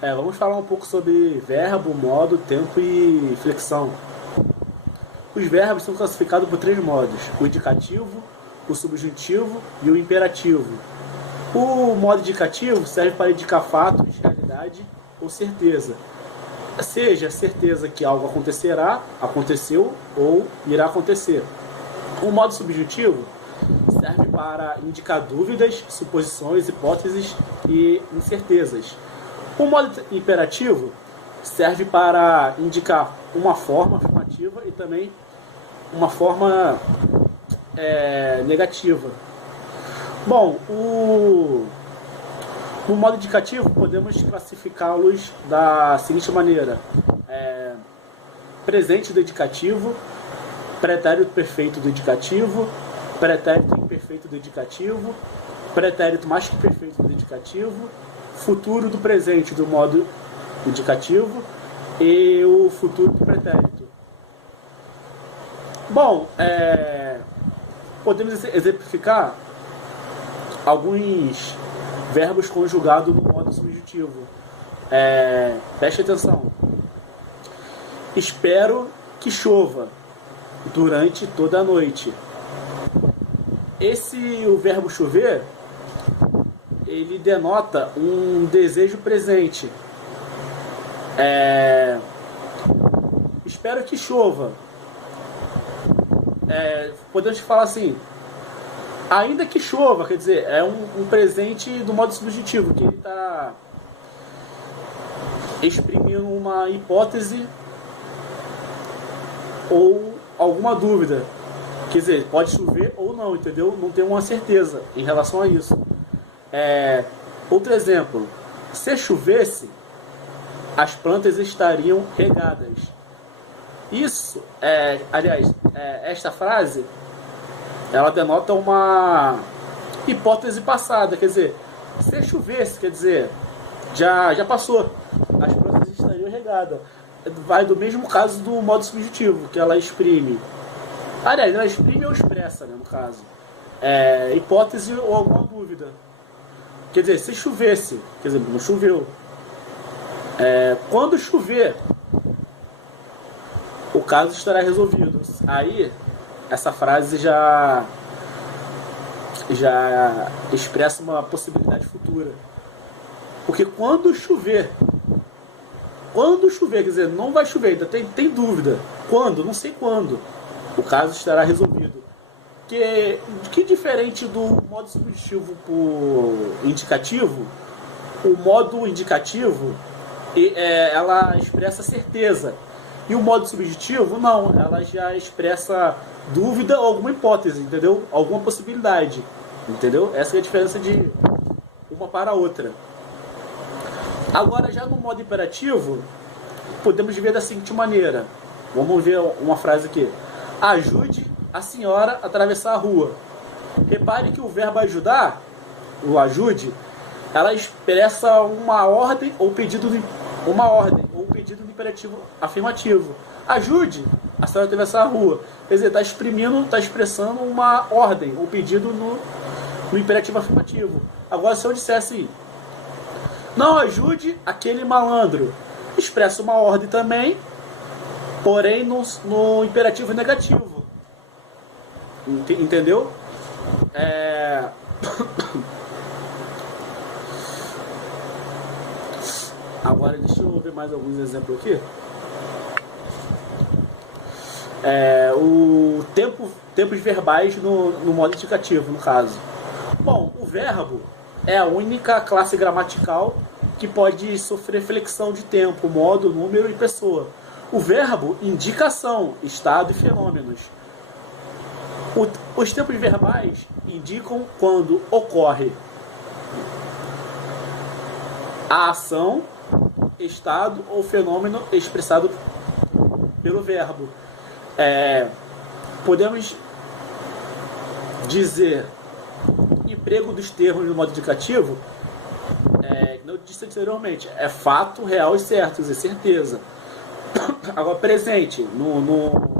Vamos falar um pouco sobre verbo, modo, tempo e flexão. Os verbos são classificados por três modos: o indicativo, o subjuntivo e o imperativo. O modo indicativo serve para indicar fatos, realidade ou certeza. Seja certeza que algo acontecerá, aconteceu ou irá acontecer. O modo subjuntivo serve para indicar dúvidas, suposições, hipóteses e incertezas. O modo imperativo serve para indicar uma forma afirmativa e também uma forma negativa. Bom, no modo indicativo podemos classificá-los da seguinte maneira: presente do indicativo, pretérito perfeito do indicativo, pretérito imperfeito do indicativo, pretérito mais que perfeito do indicativo, futuro do presente do modo indicativo e o futuro do pretérito. Bom, podemos exemplificar alguns verbos conjugados no modo subjuntivo. Preste atenção. Espero que chova durante toda a noite. O verbo chover, ele denota um desejo presente. Espero que chova. Podemos falar assim: ainda que chova, quer dizer, é um presente do modo subjuntivo, que ele está exprimindo uma hipótese ou alguma dúvida. Quer dizer, pode chover ou não, entendeu? Não tem uma certeza em relação a isso. Outro exemplo: se chovesse, as plantas estariam regadas. Isso, esta frase, ela denota uma hipótese passada. Quer dizer, se chovesse, quer dizer, já passou, as plantas estariam regadas. Vai do mesmo caso do modo subjuntivo, que ela exprime. Ela exprime ou expressa, né, no caso. Hipótese ou alguma dúvida. Quer dizer, se chovesse, quer dizer, não choveu. Quando chover, o caso estará resolvido. Aí, essa frase já expressa uma possibilidade futura. Porque quando chover, quer dizer, não vai chover, ainda tem dúvida. Quando? Não sei quando. O caso estará resolvido. Que diferente do modo subjuntivo por indicativo, o modo indicativo ela expressa certeza. E o modo subjuntivo, não, ela já expressa dúvida ou alguma hipótese, entendeu? Alguma possibilidade, entendeu? Essa é a diferença de uma para a outra. Agora, já no modo imperativo, podemos ver da seguinte maneira. Vamos ver uma frase aqui: ajude a senhora a atravessar a rua. Repare que o verbo ajudar, o ajude, ela expressa uma ordem ou pedido de imperativo afirmativo. Ajude a senhora a atravessar a rua. Quer dizer, está expressando uma ordem ou pedido no imperativo afirmativo. Agora, se eu dissesse assim: não ajude aquele malandro, expressa uma ordem também, porém no imperativo negativo. Entendeu? Agora deixa eu ver mais alguns exemplos aqui. Tempos verbais no modo indicativo, no caso. Bom, o verbo é a única classe gramatical que pode sofrer flexão de tempo, modo, número e pessoa. O verbo indica ação, estado e fenômenos. Os tempos verbais indicam quando ocorre a ação, estado ou fenômeno expressado pelo verbo. Podemos dizer emprego dos termos no modo indicativo, como eu disse anteriormente, é fato, real e certo, é certeza. Agora, presente,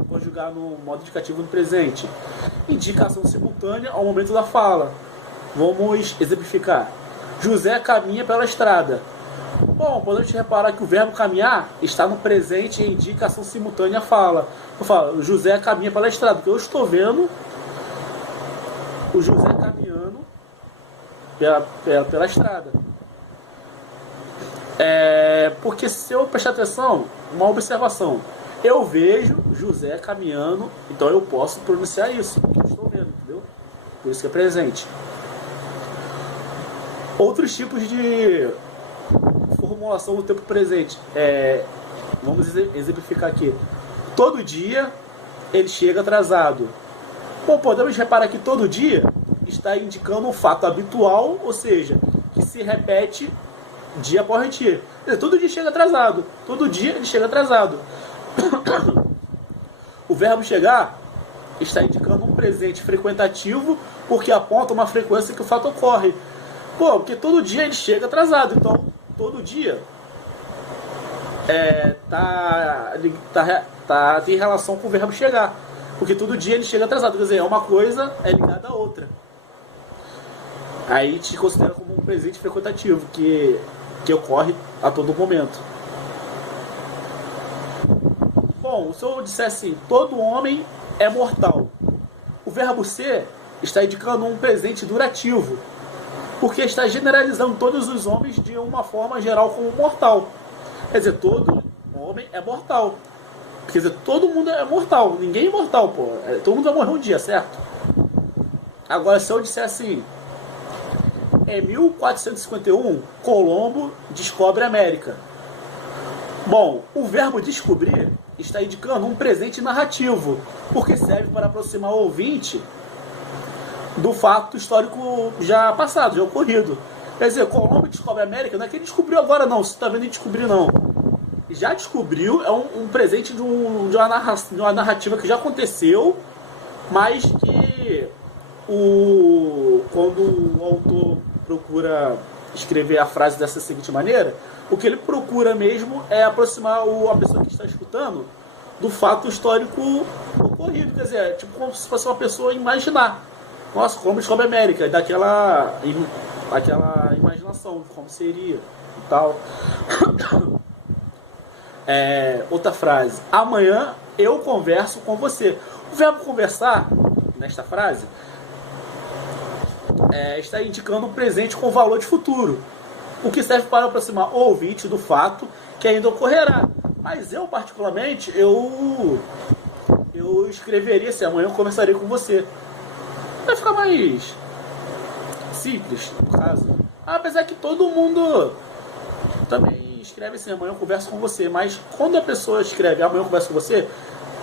conjugar no modo indicativo no presente, indicação simultânea ao momento da fala. Vamos exemplificar: José caminha pela estrada. Bom, podemos reparar que o verbo caminhar está no presente e indica ação simultânea à fala. Eu falo, o José caminha pela estrada, porque eu estou vendo o José caminhando pela estrada. Porque se eu prestar atenção, uma observação, eu vejo José caminhando, então eu posso pronunciar isso, porque eu estou vendo, entendeu? Por isso que é presente. Outros tipos de formulação do tempo presente. Vamos exemplificar aqui. Todo dia ele chega atrasado. Bom, podemos reparar que todo dia está indicando um fato habitual, ou seja, que se repete dia após dia. Todo dia chega atrasado. Todo dia ele chega atrasado. O verbo chegar está indicando um presente frequentativo, porque aponta uma frequência que o fato ocorre. Pô, porque todo dia ele chega atrasado. Então, todo dia tem relação com o verbo chegar. Porque todo dia ele chega atrasado. Quer dizer, uma coisa é ligada à outra. Aí te considera como um presente frequentativo, que ocorre a todo momento. Bom, se eu disser assim, todo homem é mortal, o verbo ser está indicando um presente durativo, porque está generalizando todos os homens de uma forma geral como mortal. Quer dizer, todo homem é mortal. Quer dizer, todo mundo é mortal, ninguém é imortal, pô. Todo mundo vai morrer um dia, certo? Agora, se eu disser assim, em 1451, Colombo descobre a América. Bom, o verbo descobrir está indicando um presente narrativo, porque serve para aproximar o ouvinte do fato histórico já passado, já ocorrido. Quer dizer, Colombo descobre a América, não é que ele descobriu agora não, você está vendo ele descobrir não. Já descobriu, é um presente de uma narrativa que já aconteceu, mas que quando o autor procura escrever a frase dessa seguinte maneira, o que ele procura mesmo é aproximar a pessoa que está escutando do fato histórico ocorrido. Quer dizer, é tipo como se fosse uma pessoa imaginar. Nossa, como descobre a América, daquela imaginação de como seria e tal. Outra frase. Amanhã eu converso com você. O verbo conversar, nesta frase, está indicando um presente com valor de futuro, o que serve para aproximar o ouvinte do fato que ainda ocorrerá. Mas eu, particularmente, eu escreveria assim, amanhã eu conversarei com você. Vai ficar mais simples, no caso. Apesar que todo mundo também escreve assim, amanhã eu converso com você. Mas quando a pessoa escreve amanhã eu converso com você,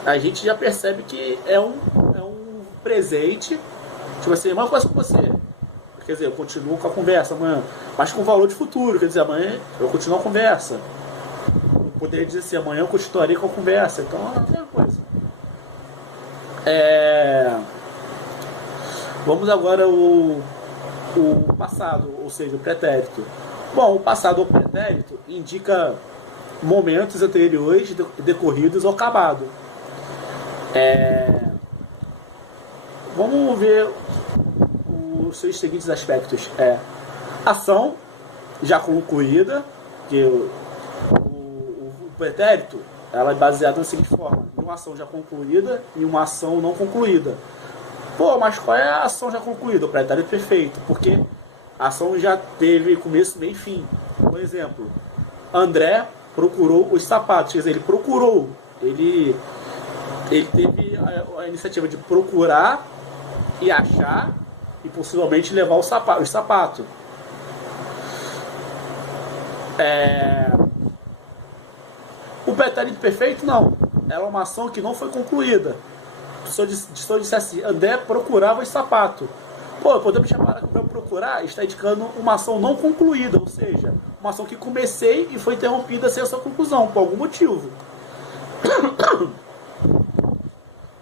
a gente já percebe que é um presente. Tipo assim, amanhã eu converso com você. Quer dizer, eu continuo com a conversa amanhã, mas com valor de futuro. Quer dizer, amanhã eu continuo a conversa. Eu poderia dizer assim, amanhã eu continuarei com a conversa. Então é a mesma coisa. Vamos agora o passado, ou seja, o pretérito. Bom, o passado ou pretérito indica momentos anteriores decorridos ou acabado. Vamos ver os seus seguintes aspectos. Ação já concluída, que o pretérito ela é baseada na seguinte forma: uma ação já concluída e uma ação não concluída. Pô, mas qual é a ação já concluída? O pretérito perfeito, porque a ação já teve começo, meio e fim. Por exemplo, André procurou os sapatos. Quer dizer, ele procurou, ele teve a iniciativa de procurar e achar e possivelmente levar os sapatos. O pretérito perfeito não. Ela é uma ação que não foi concluída. Se eu disser assim, André procurava os sapatos. Pô, podemos chamar que o verbo procurar está indicando uma ação não concluída, ou seja, uma ação que comecei e foi interrompida sem a sua conclusão, por algum motivo.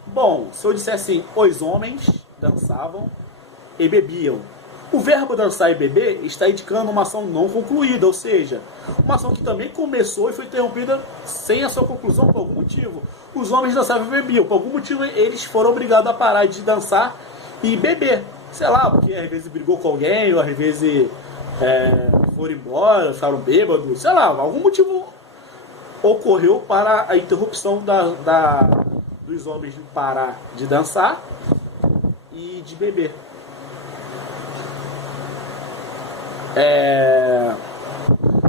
Bom, se eu disser assim, os homens dançavam e bebiam. O verbo dançar e beber está indicando uma ação não concluída, ou seja, uma ação que também começou e foi interrompida sem a sua conclusão por algum motivo. Os homens dançavam e bebiam. Por algum motivo eles foram obrigados a parar de dançar e beber. Sei lá, porque às vezes brigou com alguém, ou às vezes foram embora, ficaram bêbados, sei lá, algum motivo ocorreu para a interrupção dos homens de parar de dançar e de beber.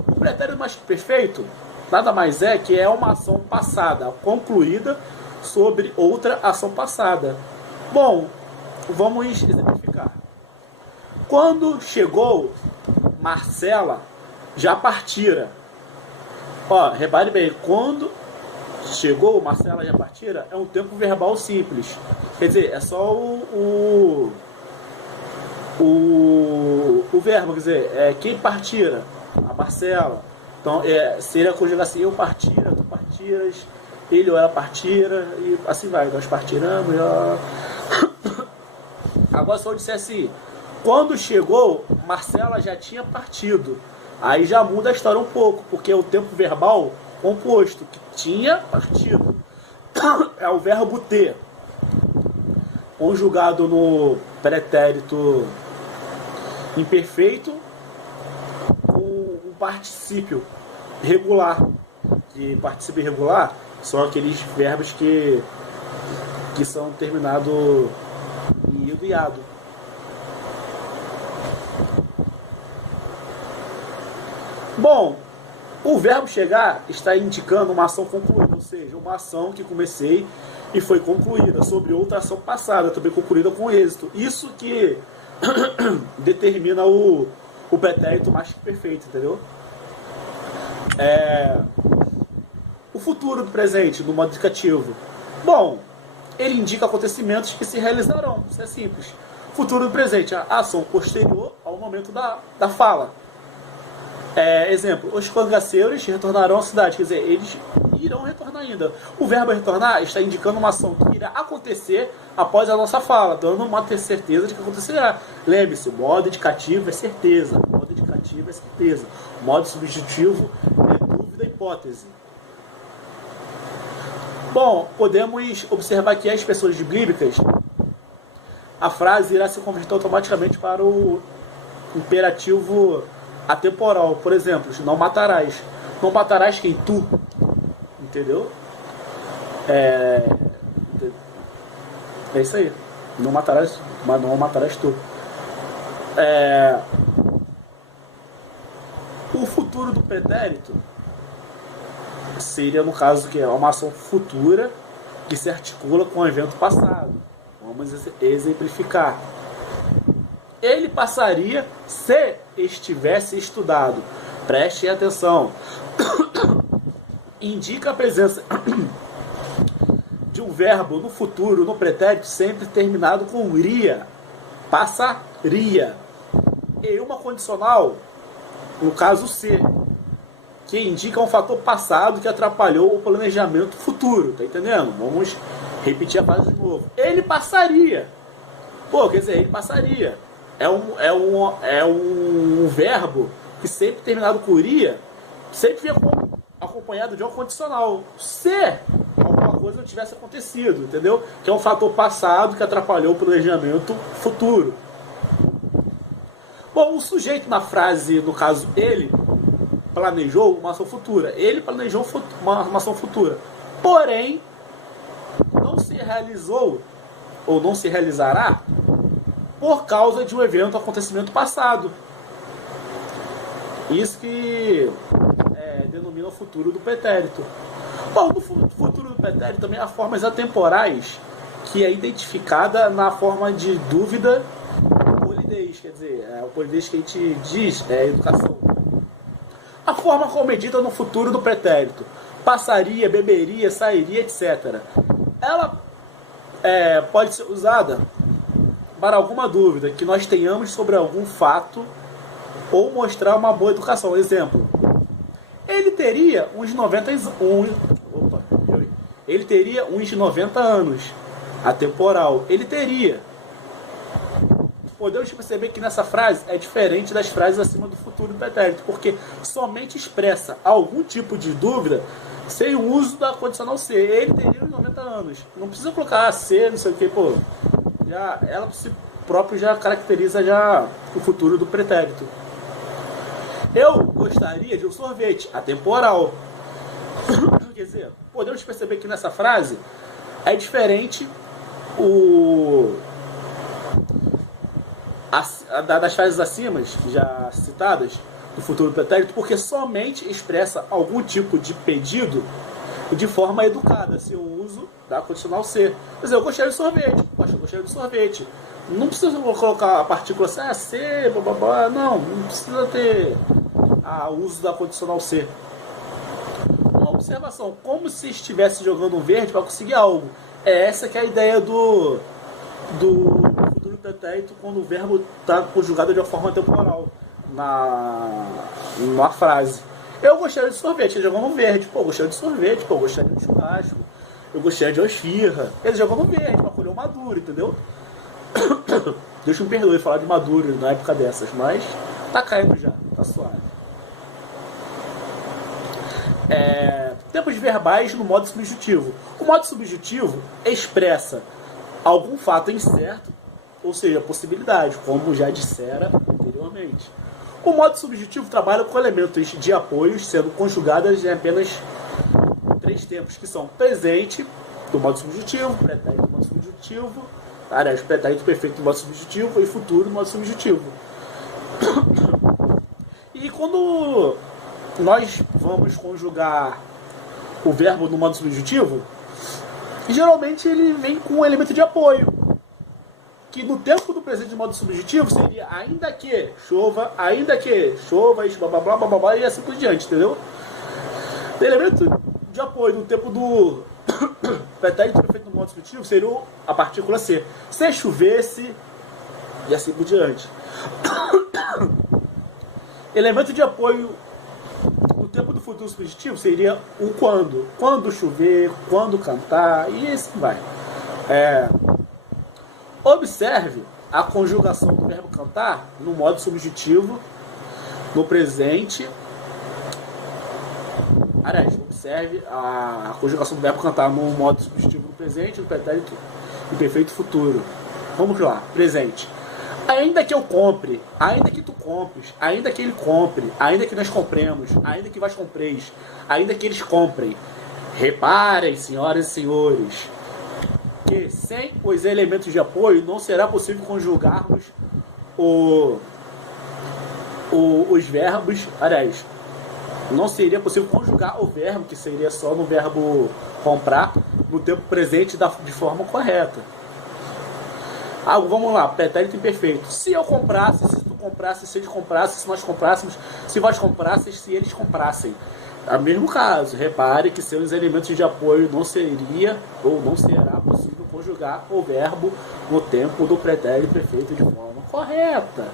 O pretérito mais perfeito nada mais é que é uma ação passada concluída sobre outra ação passada. Bom, vamos exemplificar. Quando chegou, Marcela já partira. Ó, repare bem, quando chegou, Marcela já partira, é um tempo verbal simples. Quer dizer, é só o verbo, quer dizer, é quem partira, a Marcela. Então, seria a conjugação assim, eu partira, tu partiras, ele ou ela partira, e assim vai, nós partiramos. Agora, se eu dissesse assim, quando chegou, Marcela já tinha partido. Aí já muda a história um pouco, porque é o tempo verbal composto, que tinha partido. É o verbo ter, conjugado no pretérito imperfeito, com um particípio regular. Que particípio irregular são aqueles verbos que são terminados em ido e ado. Bom, o verbo chegar está indicando uma ação concluída, ou seja, uma ação que comecei e foi concluída, sobre outra ação passada, também concluída com êxito. Isso que determina o pretérito mais que perfeito, entendeu? O futuro do presente, no modo indicativo. Bom, ele indica acontecimentos que se realizarão, isso é simples. Futuro do presente, a ação posterior ao momento da fala. Exemplo, os cangaceiros retornarão à cidade, quer dizer, eles irão retornar ainda. O verbo retornar está indicando uma ação que irá acontecer após a nossa fala, dando uma certeza de que acontecerá. Lembre-se, modo indicativo é certeza, modo indicativo é certeza, modo subjetivo é dúvida, hipótese. Bom, podemos observar que as expressões bíblicas, a frase irá se converter automaticamente para o imperativo atemporal. Por exemplo, não matarás. Não matarás quem? Tu. Entendeu? É isso aí. Não matarás, mas não matarás tu. O futuro do pretérito seria, no caso, que é uma ação futura que se articula com o evento passado. Vamos exemplificar. Ele passaria se estivesse estudado. Preste atenção. Indica a presença de um verbo no futuro, no pretérito, sempre terminado com iria. Passaria. E uma condicional, no caso se, que indica um fator passado que atrapalhou o planejamento futuro. Tá entendendo? Vamos repetir a frase de novo. Ele passaria. Pô, quer dizer, ele passaria. É um verbo que sempre terminado com iria, sempre vem acompanhado de um condicional. Se alguma coisa não tivesse acontecido, entendeu? Que é um fator passado que atrapalhou o planejamento futuro. Bom, o sujeito na frase, no caso, ele planejou uma ação futura. Ele planejou uma ação futura. Porém, não se realizou ou não se realizará por causa de um evento, acontecimento passado. Isso que denomina o futuro do pretérito. Bom, no futuro do pretérito também há formas atemporais que é identificada na forma de dúvida e polidez. Quer dizer, o polidez que a gente diz é a educação. A forma como medida no futuro do pretérito. Passaria, beberia, sairia, etc. Ela pode ser usada para alguma dúvida que nós tenhamos sobre algum fato ou mostrar uma boa educação. Exemplo, ele teria uns 90 anos. Atemporal. Ele teria. Podemos perceber que nessa frase é diferente das frases acima do futuro do pretérito, porque somente expressa algum tipo de dúvida sem o uso da condicional ser. Ele teria uns 90 anos. Não precisa colocar ser, não sei o que, pô. Ela por si própria já caracteriza já o futuro do pretérito. Eu gostaria de um sorvete atemporal. Quer dizer, podemos perceber que nessa frase é diferente das frases acima, já citadas, do futuro pretérito, porque somente expressa algum tipo de pedido de forma educada, sem o uso da condicional ser. Quer dizer, eu gostaria de sorvete. Poxa, eu gostaria de sorvete. Não precisa colocar a partícula C, C, blá, blá, blá. Não precisa ter o uso da condicional ser. Uma observação, como se estivesse jogando um verde para conseguir algo. É essa que é a ideia do futuro pretérito, quando o verbo está conjugado de uma forma temporal na frase. Eu gostaria de sorvete, ele jogou no verde. Pô, eu gostaria de sorvete, pô, eu gostaria de churrasco, eu gostaria de osfirra. Ele jogou no verde para colher o maduro, entendeu? Deus me perdoe falar de maduro na época dessas, mas tá caindo já, tá suave. Tempos verbais no modo subjuntivo. O modo subjuntivo expressa algum fato incerto, ou seja, possibilidade, como já dissera anteriormente. O modo subjuntivo trabalha com elementos de apoio sendo conjugados em apenas 3 tempos, que são presente do modo subjuntivo, pretérito do modo subjuntivo, aliás, pretérito perfeito do modo subjuntivo e futuro do modo subjuntivo. E quando nós vamos conjugar o verbo no modo subjuntivo, geralmente ele vem com um elemento de apoio, que no tempo do presente de modo subjuntivo seria ainda que chova, blá blá blá blá blá, e assim por diante, entendeu? O elemento de apoio no tempo do pretérito perfeito no modo subjuntivo seria a partícula C. Se chovesse, e assim por diante. Elemento de apoio no tempo do futuro subjuntivo seria o quando. Quando chover, quando cantar, e assim vai. Observe a conjugação do verbo cantar no modo subjuntivo, no presente. Aliás, observe a conjugação do verbo cantar no modo subjuntivo no presente, no pretérito e perfeito futuro. Vamos lá, presente. Ainda que eu compre, ainda que tu compres, ainda que ele compre, ainda que nós compremos, ainda que vós compreis, ainda que eles comprem. Reparem, senhoras e senhores, que sem os elementos de apoio não será possível conjugarmos os verbos. Aliás, não seria possível conjugar o verbo, que seria só no verbo comprar, no tempo presente de forma correta. Vamos lá, pretérito imperfeito. Se eu comprasse, se tu comprasse, se eles comprassem, se nós comprássemos, se vós comprasseis, se eles comprassem. É o mesmo caso. Repare que sem os elementos de apoio não seria ou não será possível conjugar o verbo no tempo do pretérito perfeito de forma correta.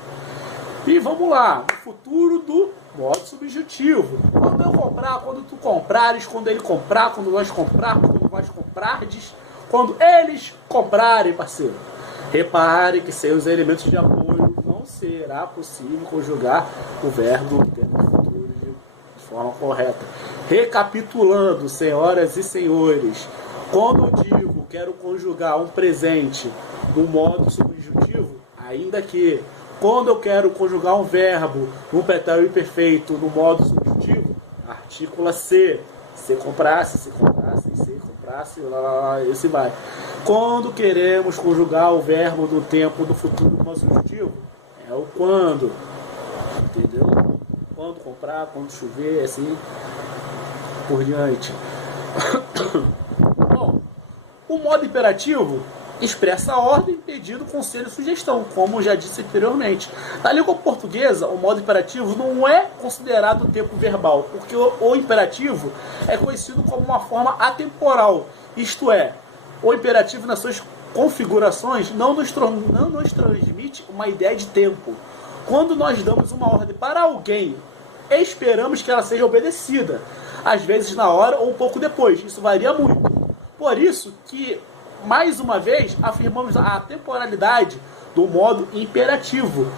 E vamos lá, o futuro do modo subjuntivo. Quando eu comprar, quando tu comprares, quando ele comprar, quando nós comprarmos, quando vós comprardes, quando eles comprarem, parceiro. Repare que sem os elementos de apoio não será possível conjugar o verbo no tempo futuro de forma correta. Recapitulando, senhoras e senhores, quando eu digo quero conjugar um presente no modo subjuntivo, ainda que quando eu quero conjugar um verbo no pretérito imperfeito no modo subjuntivo, artícula se comprasse, se comprasse, se comprasse, esse vai. Quando queremos conjugar o verbo no tempo do futuro do modo subjuntivo, é o quando, entendeu? Quando comprar, quando chover, assim por diante. Bom, o modo imperativo expressa a ordem, pedido, conselho e sugestão, como já disse anteriormente. Na língua portuguesa, o modo imperativo não é considerado tempo verbal, porque o imperativo é conhecido como uma forma atemporal, isto é, o imperativo nas suas configurações não nos transmite uma ideia de tempo. Quando nós damos uma ordem para alguém, esperamos que ela seja obedecida, às vezes na hora ou um pouco depois, isso varia muito. Por isso que, mais uma vez, afirmamos a temporalidade do modo imperativo,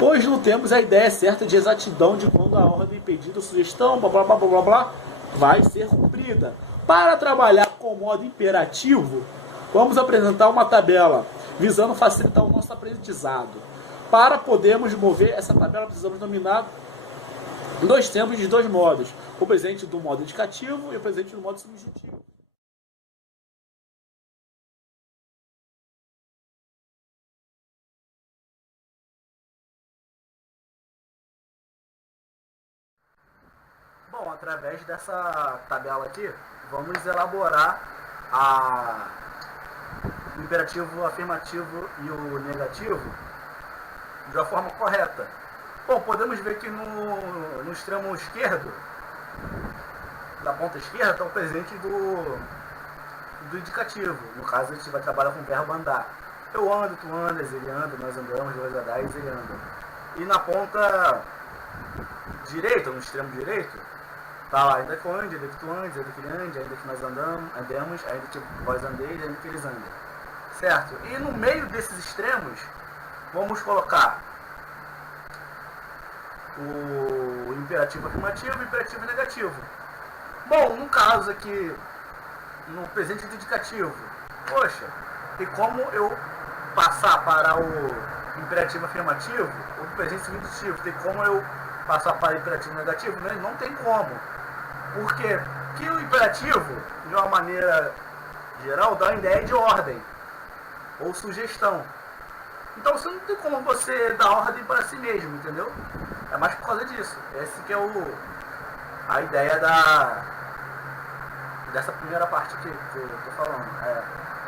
pois não temos a ideia certa de exatidão de quando a ordem, pedido, sugestão, blá blá blá blá blá, vai ser cumprida. Para trabalhar com o modo imperativo, vamos apresentar uma tabela visando facilitar o nosso aprendizado. Para podermos mover essa tabela, precisamos dominar Dois tempos de dois modos. O presente do modo indicativo e o presente do modo subjuntivo. Bom, através dessa tabela aqui, vamos elaborar o imperativo afirmativo e o negativo de uma forma correta. Bom, podemos ver que no extremo esquerdo, da ponta esquerda, está o presente do indicativo. No caso, a gente vai trabalhar com o verbo andar. Eu ando, tu andas, ele anda, nós andamos, nós andais, ele anda. E na ponta direita, no extremo direito, tá lá, ainda que eu ande, ainda que tu andes, ainda que ele ande, ainda que nós andemos, ainda que vós andeis, ainda que eles andem. Certo? E no meio desses extremos, vamos colocar o imperativo afirmativo e o imperativo negativo. Bom, no caso aqui, no presente do indicativo, poxa, tem como eu passar para o imperativo afirmativo, o presente subjuntivo, tem como eu passar para o imperativo negativo? Não tem como. Por quê? Porque o imperativo, de uma maneira geral, dá uma ideia de ordem ou sugestão. Então você não tem como você dar ordem para si mesmo, entendeu? É mais por causa disso. Essa que é a ideia dessa primeira parte aqui que eu estou falando.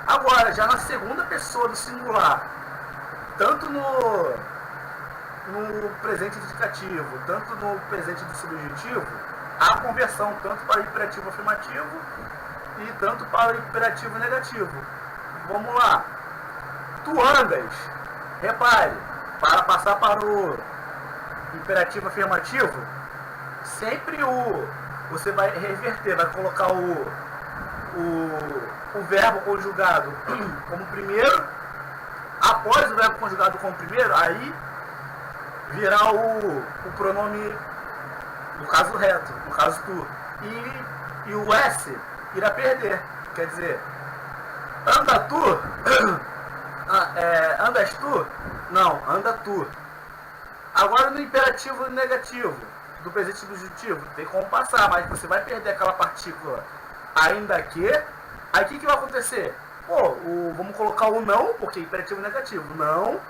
Agora, já na segunda pessoa do singular, tanto no presente indicativo, tanto no presente do subjuntivo, há conversão tanto para o imperativo afirmativo e tanto para o imperativo negativo. Vamos lá. Tu andas. Repare, para passar para o imperativo afirmativo, sempre você vai reverter, vai colocar o verbo conjugado como primeiro, após o verbo conjugado como primeiro, aí virá o pronome, no caso reto, no caso tu, e o S irá perder, quer dizer, anda tu, andas tu? Não, anda tu. Agora no imperativo negativo, do presente subjuntivo, tem como passar, mas você vai perder aquela partícula ainda que. Aí o que vai acontecer? Pô, vamos colocar o não, porque é imperativo negativo, não.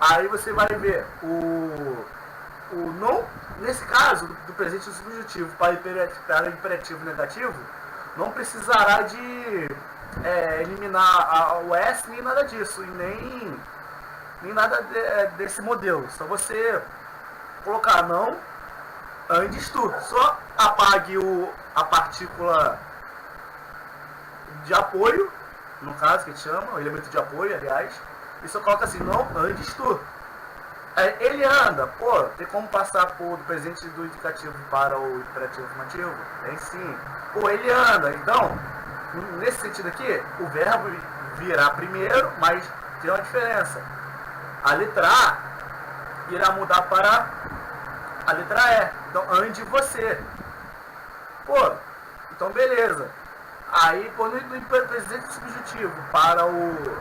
Aí você vai ver o não, nesse caso, do presente subjuntivo para o imperativo negativo, não precisará de eliminar o S nem nada disso, e nem nada desse modelo. Só você colocar não, antes tu. Só apague a partícula de apoio, no caso que a gente chama, o elemento de apoio, aliás, e só coloca assim, não, antes tu. Ele anda, pô, tem como passar do presente do indicativo para o imperativo afirmativo? Tem sim. Pô, ele anda, então, nesse sentido aqui, o verbo virá primeiro, mas tem uma diferença. A letra A irá mudar para a letra E. Então, ande você. Pô, então beleza. Aí, pô, no presente subjuntivo para o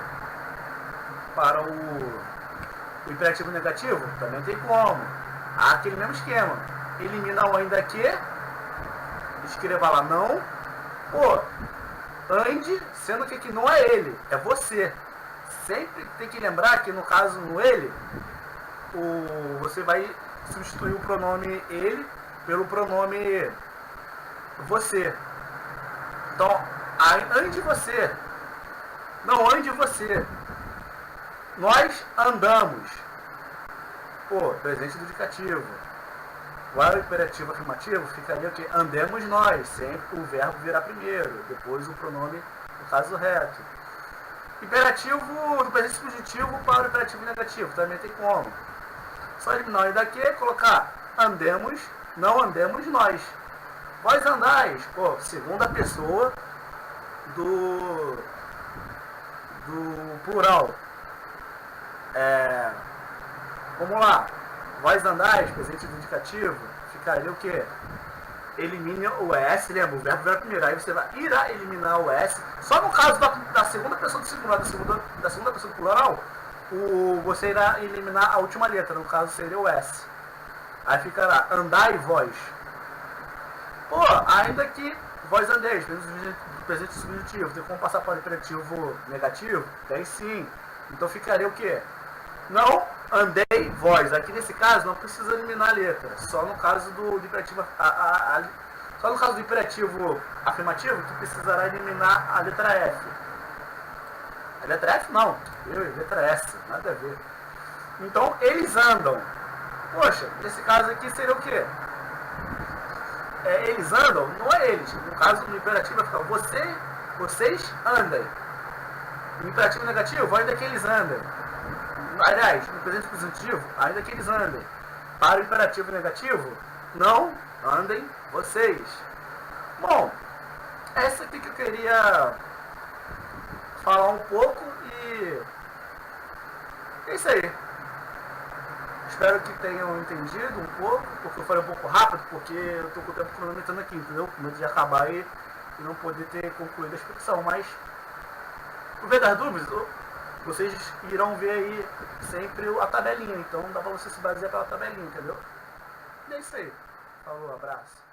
imperativo negativo, também tem como. Há aquele mesmo esquema. Elimina o ainda que, escreva lá não. Pô, ande, sendo que aqui não é ele, é você. Sempre tem que lembrar que no caso no ele, você vai substituir o pronome ele pelo pronome você. Então, ande você. Não, ande você. Nós andamos. Pô, presente do indicativo. Agora o imperativo afirmativo ficaria o quê? Andemos nós. Sempre o verbo virá primeiro, depois o pronome, no caso reto. Imperativo do presente subjuntivo para o imperativo negativo, também tem como. Só eliminar o daqui e colocar andemos, não andemos nós. Vós andais, pô, segunda pessoa do plural. Vamos lá. Vós andais, presente do indicativo, ficaria o quê? Elimine o S, lembra? O verbo virá primeiro. Aí você irá eliminar o S. Só no caso da segunda pessoa do singular, da segunda pessoa do plural, você irá eliminar a última letra. No caso seria o S. Aí fica lá, andai vós. Pô, ainda que vós andeis, do presente subjuntivo, tem como passar para o imperativo negativo? Tem sim. Então ficaria o quê? Não andei vós. Aqui nesse caso não precisa eliminar a letra. Só no caso do imperativo só no caso do imperativo afirmativo que precisará eliminar a letra F. A letra F não. Letra S. Nada a ver. Então eles andam. Poxa, nesse caso aqui seria o quê? Eles andam, não é eles. No caso do imperativo vai ficar vocês andem. No imperativo negativo, ainda que eles andem. Aliás, no presente subjuntivo, ainda que eles andem. Para o imperativo negativo, não andem vocês. Bom, essa aqui que eu queria falar um pouco e é isso aí. Espero que tenham entendido um pouco, porque eu falei um pouco rápido, porque eu estou com o tempo cronometrando aqui, entendeu? Com medo de acabar aí e não poder ter concluído a explicação. Mas, por ver das dúvidas, vocês irão ver aí sempre a tabelinha. Então dá para você se basear pela tabelinha, entendeu? E é isso aí. Falou, abraço.